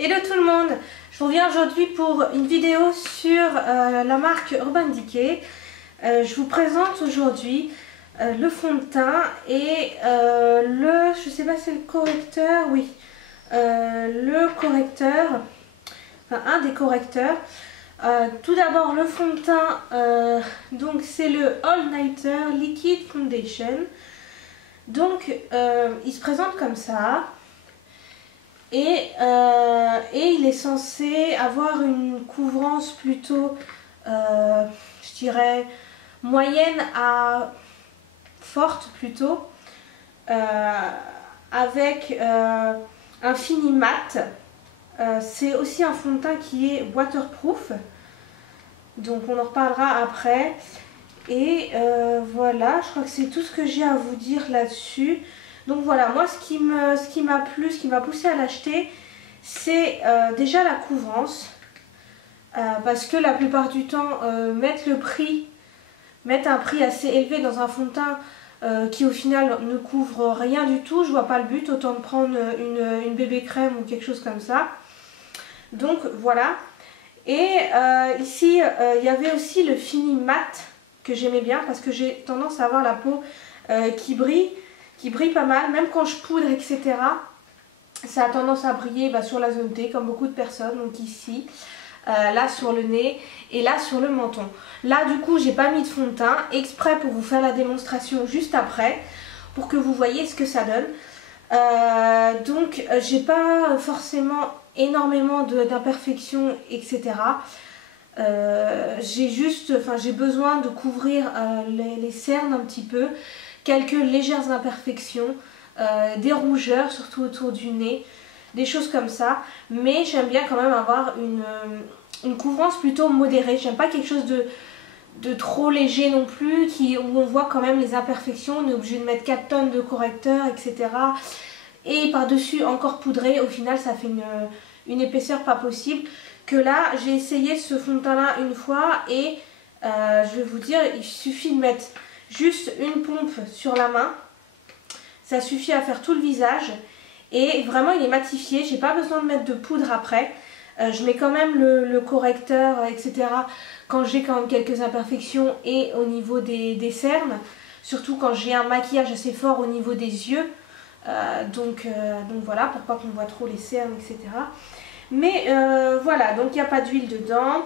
Hello tout le monde, je vous reviens aujourd'hui pour une vidéo sur la marque Urban Decay. Je vous présente aujourd'hui le fond de teint et je sais pas si c'est le correcteur, oui, le correcteur, enfin un des correcteurs. Tout d'abord le fond de teint, donc c'est le All Nighter Liquid Foundation. Donc il se présente comme ça. Et il est censé avoir une couvrance plutôt, je dirais, moyenne à forte plutôt, avec un fini mat. C'est aussi un fond de teint qui est waterproof, donc on en reparlera après. Et voilà, je crois que c'est tout ce que j'ai à vous dire là-dessus. Donc voilà, moi ce qui m'a plu, ce qui m'a poussé à l'acheter, c'est déjà la couvrance. Parce que la plupart du temps, mettre un prix assez élevé dans un fond de teint qui au final ne couvre rien du tout, je vois pas le but, autant de prendre une bébé crème ou quelque chose comme ça. Donc voilà. Et ici, il y avait aussi le fini mat que j'aimais bien parce que j'ai tendance à avoir la peau qui brille pas mal, même quand je poudre, etc. Ça a tendance à briller sur la zone T, comme beaucoup de personnes, donc ici, là sur le nez et là sur le menton. Là du coup j'ai pas mis de fond de teint, exprès pour vous faire la démonstration juste après, pour que vous voyez ce que ça donne. Donc j'ai pas forcément énormément d'imperfections, etc. J'ai besoin de couvrir les cernes un petit peu, quelques légères imperfections, des rougeurs surtout autour du nez, des choses comme ça, mais j'aime bien quand même avoir une couvrance plutôt modérée. J'aime pas quelque chose de trop léger non plus, où on voit quand même les imperfections. On est obligé de mettre 4 tonnes de correcteur, etc. Et par-dessus encore poudré, au final ça fait une épaisseur pas possible. Que là j'ai essayé ce fond de teint là une fois et je vais vous dire, il suffit de mettre juste une pompe sur la main, ça suffit à faire tout le visage et vraiment il est matifié, j'ai pas besoin de mettre de poudre après. Je mets quand même le correcteur, etc. quand j'ai quand même quelques imperfections et au niveau des cernes, surtout quand j'ai un maquillage assez fort au niveau des yeux. Donc voilà, pour pas qu'on voit trop les cernes, etc. Mais voilà, donc il n'y a pas d'huile dedans.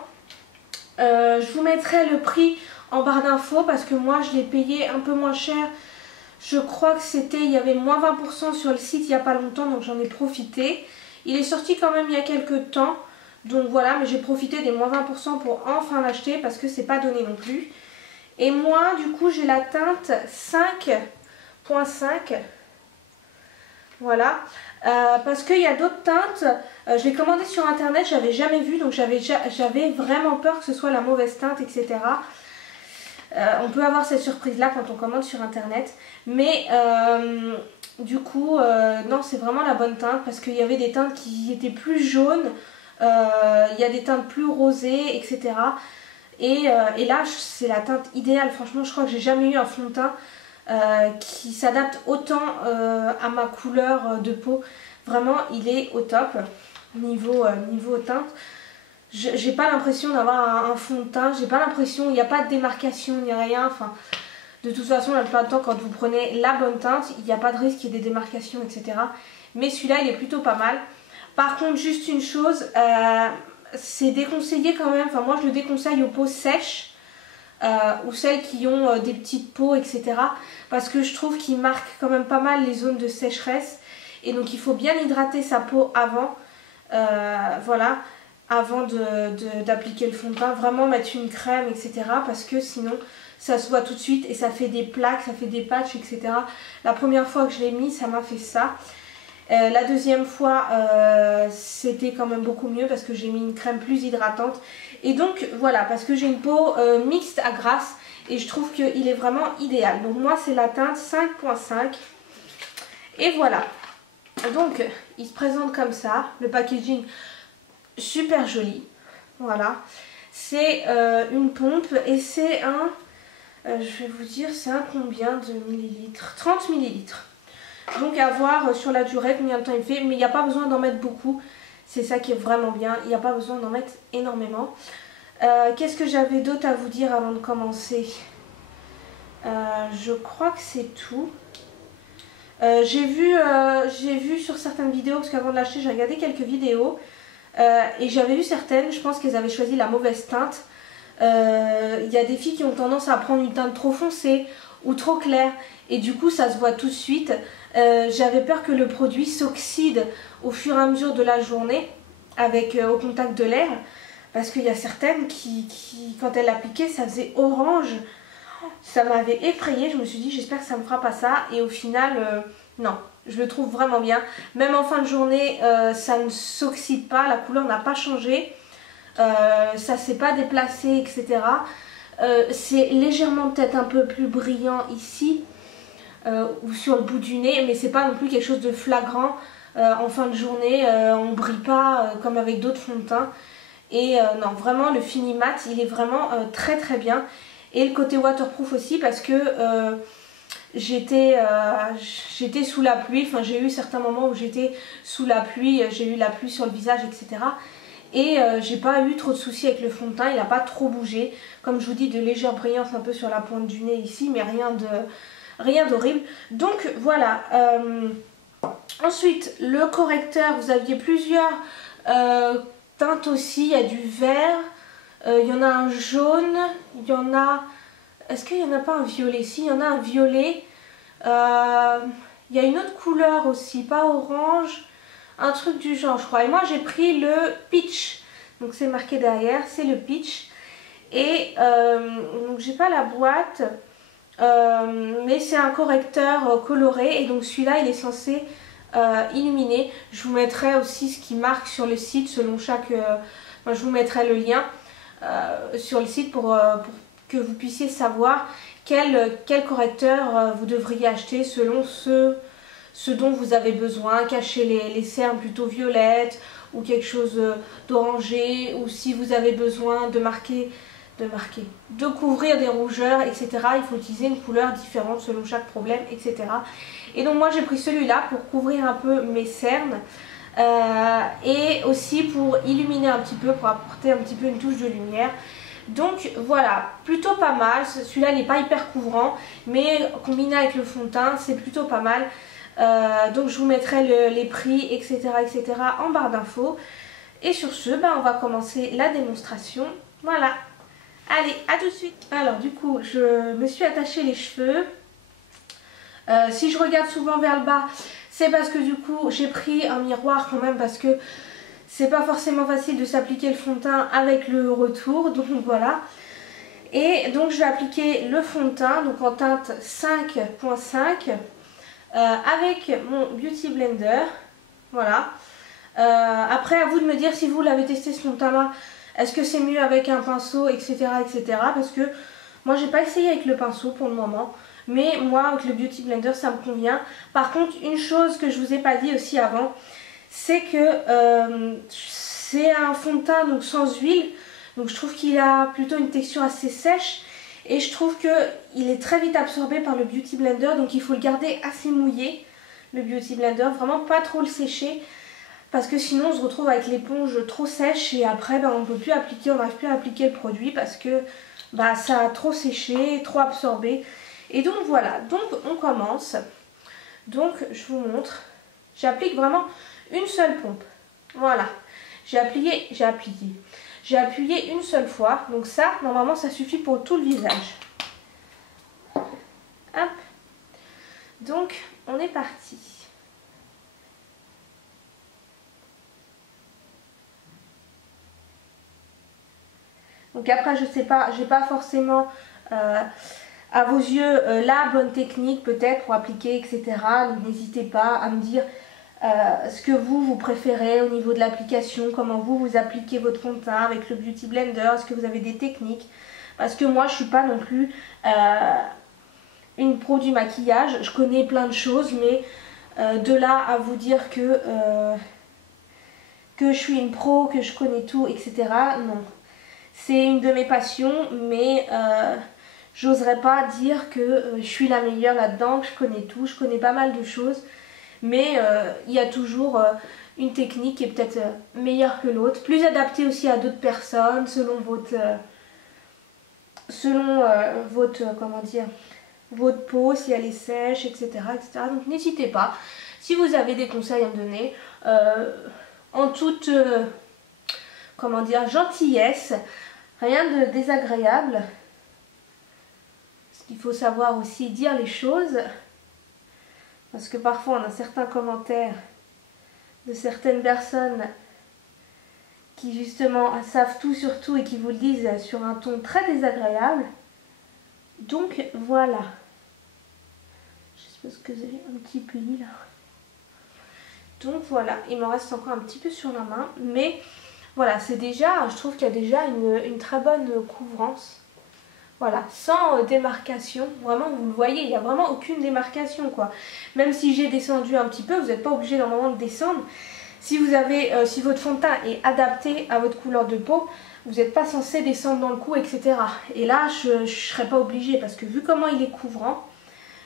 Je vous mettrai le prix en barre d'infos parce que moi je l'ai payé un peu moins cher. Je crois que il y avait moins 20% sur le site il n'y a pas longtemps, donc j'en ai profité. Il est sorti quand même il y a quelques temps, donc voilà, mais j'ai profité des moins 20% pour enfin l'acheter parce que c'est pas donné non plus. Et moi du coup j'ai la teinte 5.5, voilà, parce qu'il y a d'autres teintes, je l'ai commandé sur internet, j'avais jamais vu, donc j'avais vraiment peur que ce soit la mauvaise teinte, etc. On peut avoir cette surprise là quand on commande sur internet, mais du coup non, c'est vraiment la bonne teinte parce qu'il y avait des teintes qui étaient plus jaunes, il y a des teintes plus rosées, etc. Et là c'est la teinte idéale. Franchement je crois que j'ai jamais eu un fond de teint qui s'adapte autant à ma couleur de peau. Vraiment il est au top niveau teinte. J'ai pas l'impression d'avoir un fond de teint, j'ai pas l'impression, il n'y a pas de démarcation ni rien. Enfin, de toute façon, la plupart du temps, quand vous prenez la bonne teinte, il n'y a pas de risque qu'il y ait des démarcations, etc. Mais celui-là, il est plutôt pas mal. Par contre, juste une chose, c'est déconseillé quand même. Enfin, moi, je le déconseille aux peaux sèches ou celles qui ont des petites peaux, etc. Parce que je trouve qu'il marque quand même pas mal les zones de sécheresse. Et donc, il faut bien hydrater sa peau avant. Voilà. Avant d'appliquer le fond de teint, vraiment mettre une crème, etc. parce que sinon ça se voit tout de suite et ça fait des plaques, ça fait des patchs, etc. La première fois que je l'ai mis, ça m'a fait ça. La deuxième fois, c'était quand même beaucoup mieux parce que j'ai mis une crème plus hydratante. Et donc voilà, parce que j'ai une peau mixte à grasse et je trouve qu'il est vraiment idéal. Donc moi c'est la teinte 5.5 et voilà. Donc il se présente comme ça, le packaging super joli, voilà, c'est une pompe et c'est un, je vais vous dire, c'est un combien de millilitres, 30 millilitres. Donc à voir sur la durée combien de temps il fait, mais il n'y a pas besoin d'en mettre beaucoup, C'est ça qui est vraiment bien, il n'y a pas besoin d'en mettre énormément. Qu'est-ce que j'avais d'autre à vous dire avant de commencer? Je crois que c'est tout. J'ai vu sur certaines vidéos, parce qu'avant de l'acheter j'ai regardé quelques vidéos et j'avais vu certaines, je pense qu'elles avaient choisi la mauvaise teinte. Il y a des filles qui ont tendance à prendre une teinte trop foncée ou trop claire et du coup ça se voit tout de suite. J'avais peur que le produit s'oxyde au fur et à mesure de la journée avec au contact de l'air, parce qu'il y a certaines qui quand elles l'appliquaient ça faisait orange. Ça m'avait effrayée, je me suis dit j'espère que ça ne me fera pas ça et au final non, je le trouve vraiment bien. Même en fin de journée ça ne s'oxyde pas, la couleur n'a pas changé, ça s'est pas déplacé etc. C'est légèrement peut-être un peu plus brillant ici ou sur le bout du nez, mais c'est pas non plus quelque chose de flagrant. En fin de journée on brille pas comme avec d'autres fonds de teint et non vraiment le fini mat il est vraiment très très bien. Et le côté waterproof aussi parce que j'étais sous la pluie, enfin j'ai eu certains moments où j'étais sous la pluie, j'ai eu la pluie sur le visage etc. Et j'ai pas eu trop de soucis avec le fond de teint, il n'a pas trop bougé. Comme je vous dis, de légères brillances un peu sur la pointe du nez ici, mais rien d'horrible. Donc voilà. Ensuite, le correcteur, vous aviez plusieurs teintes aussi, il y a du vert. Il y en a un jaune, il y en a... Est-ce qu'il n'y en a pas un violet? Si, il y en a un violet. Il y a une autre couleur aussi, pas orange, un truc du genre je crois. Et moi j'ai pris le peach, donc c'est marqué derrière, c'est le peach. Et donc j'ai pas la boîte, mais c'est un correcteur coloré et donc celui-là il est censé illuminer. Je vous mettrai aussi ce qui marque sur le site selon chaque... je vous mettrai le lien. Sur le site pour que vous puissiez savoir quel correcteur vous devriez acheter selon ce dont vous avez besoin. Cacher les cernes plutôt violettes ou quelque chose d'orangé, ou si vous avez besoin de couvrir des rougeurs etc. Il faut utiliser une couleur différente selon chaque problème etc. Et donc moi j'ai pris celui-là pour couvrir un peu mes cernes. Et aussi pour illuminer un petit peu, pour apporter un petit peu une touche de lumière. Donc voilà, plutôt pas mal. Celui-là n'est pas hyper couvrant, mais combiné avec le fond de teint c'est plutôt pas mal. Donc je vous mettrai les prix etc en barre d'infos. Et sur ce on va commencer la démonstration. Voilà, allez, à tout de suite. Alors du coup je me suis attaché les cheveux. Si je regarde souvent vers le bas, c'est parce que du coup j'ai pris un miroir quand même, parce que c'est pas forcément facile de s'appliquer le fond de teint avec le retour, donc voilà. Et donc je vais appliquer le fond de teint donc en teinte 5.5 avec mon Beauty Blender. Voilà. Après à vous de me dire si vous l'avez testé ce fond de teint là, est-ce que c'est mieux avec un pinceau etc parce que moi j'ai pas essayé avec le pinceau pour le moment. Mais moi avec le Beauty Blender ça me convient. Par contre une chose que je vous ai pas dit aussi avant, c'est que c'est un fond de teint donc sans huile. Donc je trouve qu'il a plutôt une texture assez sèche. Et je trouve qu'il est très vite absorbé par le Beauty Blender. Donc il faut le garder assez mouillé, le Beauty Blender. Vraiment pas trop le sécher. Parce que sinon on se retrouve avec l'éponge trop sèche. Et après on ne peut plus appliquer, on n'arrive plus à appliquer le produit. Parce que ça a trop séché, trop absorbé. Et donc voilà, donc on commence. Donc je vous montre. J'applique vraiment une seule pompe. Voilà. J'ai appuyé une seule fois. Donc ça, normalement, ça suffit pour tout le visage. Hop. Donc, on est parti. Donc après, je sais pas, j'ai pas forcément... à vos yeux la bonne technique peut-être pour appliquer etc. Donc n'hésitez pas à me dire ce que vous préférez au niveau de l'application, comment vous appliquez votre fond de teint avec le Beauty Blender, est-ce que vous avez des techniques, parce que moi je suis pas non plus une pro du maquillage, je connais plein de choses, mais de là à vous dire que je suis une pro, que je connais tout etc. Non, c'est une de mes passions, mais j'oserais pas dire que je suis la meilleure là-dedans, que je connais tout, je connais pas mal de choses. Mais il y a toujours une technique qui est peut-être meilleure que l'autre, plus adaptée aussi à d'autres personnes selon votre comment dire, votre peau, si elle est sèche, etc. etc. Donc n'hésitez pas, si vous avez des conseils à me donner, en toute comment dire, gentillesse, rien de désagréable. Parce qu'il faut savoir aussi dire les choses, parce que parfois on a certains commentaires de certaines personnes qui justement savent tout sur tout et qui vous le disent sur un ton très désagréable. Donc voilà. J'espère que vous avez un petit pli là. Donc voilà, il m'en reste encore un petit peu sur la main. Mais voilà, c'est déjà, je trouve qu'il y a déjà une très bonne couvrance. Voilà, sans démarcation. Vraiment, vous le voyez, il n'y a vraiment aucune démarcation quoi. Même si j'ai descendu un petit peu, vous n'êtes pas obligé normalement de descendre. Si vous avez, si votre fond de teint est adapté à votre couleur de peau, vous n'êtes pas censé descendre dans le cou, etc. Et là, je ne serais pas obligée parce que vu comment il est couvrant.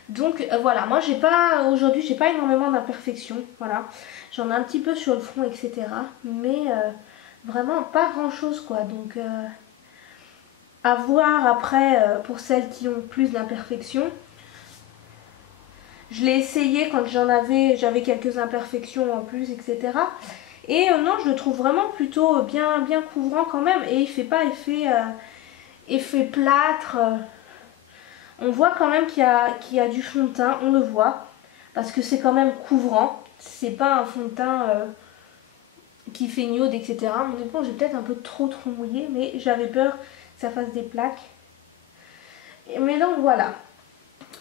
Donc voilà, moi aujourd'hui j'ai pas énormément d'imperfections, voilà. J'en ai un petit peu sur le front, etc. Mais vraiment pas grand chose quoi. Donc à voir après pour celles qui ont plus d'imperfections. Je l'ai essayé quand j'avais quelques imperfections en plus, etc. Et non, je le trouve vraiment plutôt bien couvrant quand même. Et il fait pas effet plâtre. On voit quand même qu'il y a du fond de teint, on le voit. Parce que c'est quand même couvrant. C'est pas un fond de teint qui fait nude, etc. Mon éponge est peut-être un peu trop mouillée, mais j'avais peur que ça fasse des plaques. Mais donc voilà.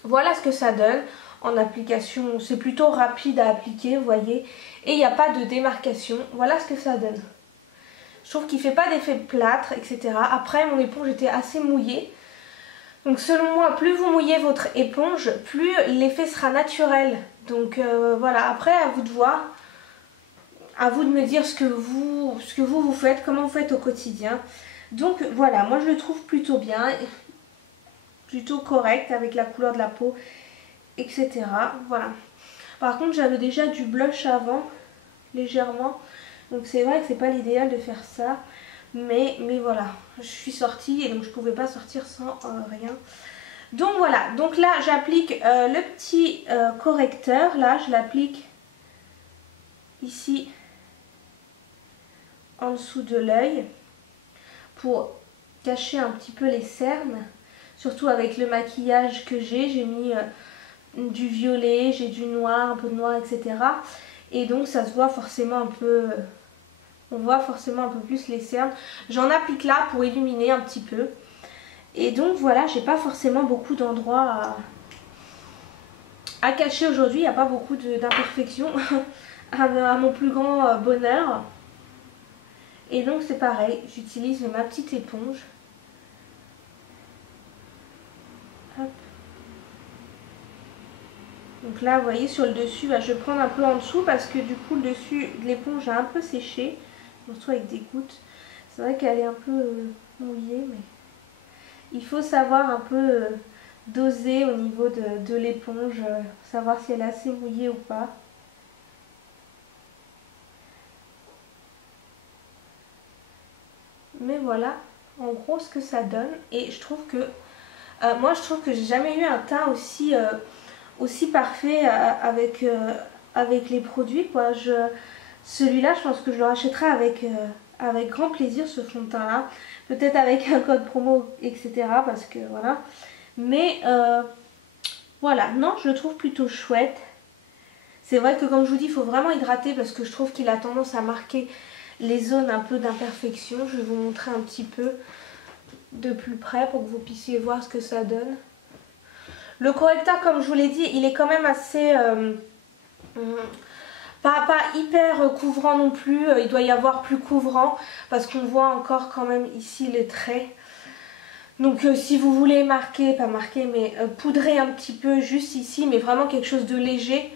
Voilà ce que ça donne. En application, c'est plutôt rapide à appliquer, vous voyez, et il n'y a pas de démarcation. Voilà ce que ça donne. Je trouve qu'il ne fait pas d'effet plâtre, etc. Après, mon éponge était assez mouillée. Donc selon moi, plus vous mouillez votre éponge, plus l'effet sera naturel. Donc voilà, après à vous de voir, à vous de me dire ce que vous faites, comment vous faites au quotidien. Donc voilà, moi je le trouve plutôt bien, plutôt correct avec la couleur de la peau, etc. Voilà. Par contre, j'avais déjà du blush avant, légèrement. Donc c'est vrai que c'est pas l'idéal de faire ça. Mais voilà, je suis sortie et donc je pouvais pas sortir sans rien. Donc voilà, donc là j'applique le petit correcteur. Là, je l'applique ici en dessous de l'œil pour cacher un petit peu les cernes. Surtout avec le maquillage que j'ai mis du violet, j'ai du noir, un peu de noir, etc. Et donc ça se voit forcément un peu, on voit forcément un peu plus les cernes. J'en applique là pour illuminer un petit peu. Et donc voilà, j'ai pas forcément beaucoup d'endroits à cacher aujourd'hui. Il n'y a pas beaucoup d'imperfections à mon plus grand bonheur. Et donc c'est pareil, j'utilise ma petite éponge. Hop. Donc là, vous voyez, sur le dessus, je vais prendre un peu en dessous parce que du coup, le dessus de l'éponge a un peu séché. Je me retrouve avec des gouttes. C'est vrai qu'elle est un peu mouillée, mais il faut savoir un peu doser au niveau de l'éponge, savoir si elle est assez mouillée ou pas. Mais voilà, en gros, ce que ça donne. Et je trouve que, moi, je trouve que j'ai jamais eu un teint aussi parfait avec les produits quoi. Celui-là je pense que je le rachèterai avec grand plaisir, ce fond de teint là, peut-être avec un code promo, etc. parce que voilà, mais voilà, non, je le trouve plutôt chouette. C'est vrai que comme je vous dis, il faut vraiment hydrater parce que je trouve qu'il a tendance à marquer les zones un peu d'imperfection. Je vais vous montrer un petit peu de plus près pour que vous puissiez voir ce que ça donne. Le correcteur, comme je vous l'ai dit, il est quand même assez... pas hyper couvrant non plus. Il doit y avoir plus couvrant parce qu'on voit encore quand même ici les traits. Donc si vous voulez marquer, pas marquer, mais poudrer un petit peu juste ici, mais vraiment quelque chose de léger.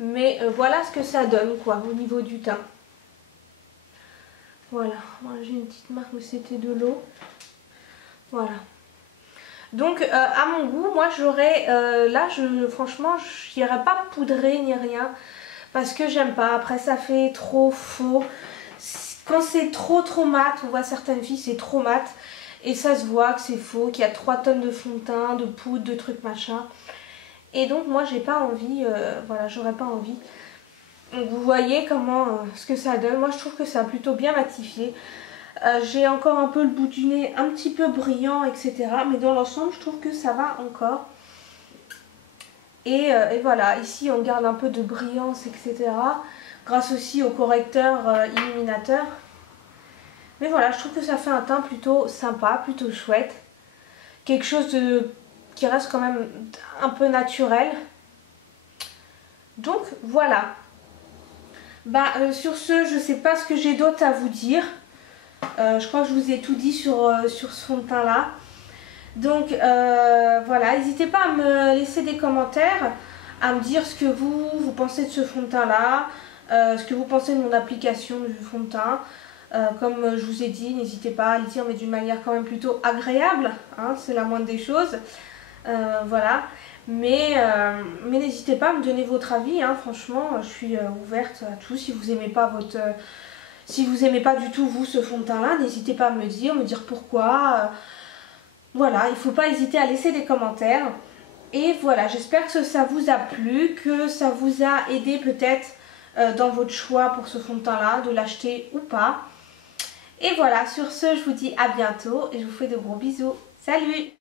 Mais voilà ce que ça donne quoi au niveau du teint. Voilà, moi j'ai une petite marque où c'était de l'eau. Voilà. Donc à mon goût, moi j'aurais, là franchement je n'irais pas poudrer ni rien. parce que j'aime pas. Après ça fait trop faux. Quand c'est trop mat, on voit certaines filles c'est trop mat et ça se voit que c'est faux, qu'il y a 3 tonnes de fond de teint, de poudre, de trucs machin. Et donc moi j'ai pas envie, voilà, j'aurais pas envie. Donc vous voyez comment ce que ça donne. Moi je trouve que ça a plutôt bien matifié. J'ai encore un peu le bout du nez un petit peu brillant, etc. Mais dans l'ensemble je trouve que ça va encore. Et voilà, ici on garde un peu de brillance, etc. Grâce aussi au correcteur illuminateur. Mais voilà, je trouve que ça fait un teint plutôt sympa, plutôt chouette. Quelque chose qui reste quand même un peu naturel. Donc voilà. Sur ce, je sais pas ce que j'ai d'autre à vous dire. Je crois que je vous ai tout dit sur ce fond de teint là. Donc voilà, n'hésitez pas à me laisser des commentaires, à me dire ce que vous pensez de ce fond de teint là, ce que vous pensez de mon application du fond de teint. Comme je vous ai dit, n'hésitez pas à le dire, mais d'une manière quand même plutôt agréable, hein, c'est la moindre des choses. Voilà, mais n'hésitez pas à me donner votre avis, hein, franchement, je suis ouverte à tout. Si vous aimez pas si vous aimez pas du tout vous ce fond de teint là, n'hésitez pas à me dire pourquoi. Voilà, il ne faut pas hésiter à laisser des commentaires. Et voilà, j'espère que ça vous a plu, que ça vous a aidé peut-être dans votre choix pour ce fond de teint là, de l'acheter ou pas. Et voilà, sur ce, je vous dis à bientôt et je vous fais de gros bisous. Salut!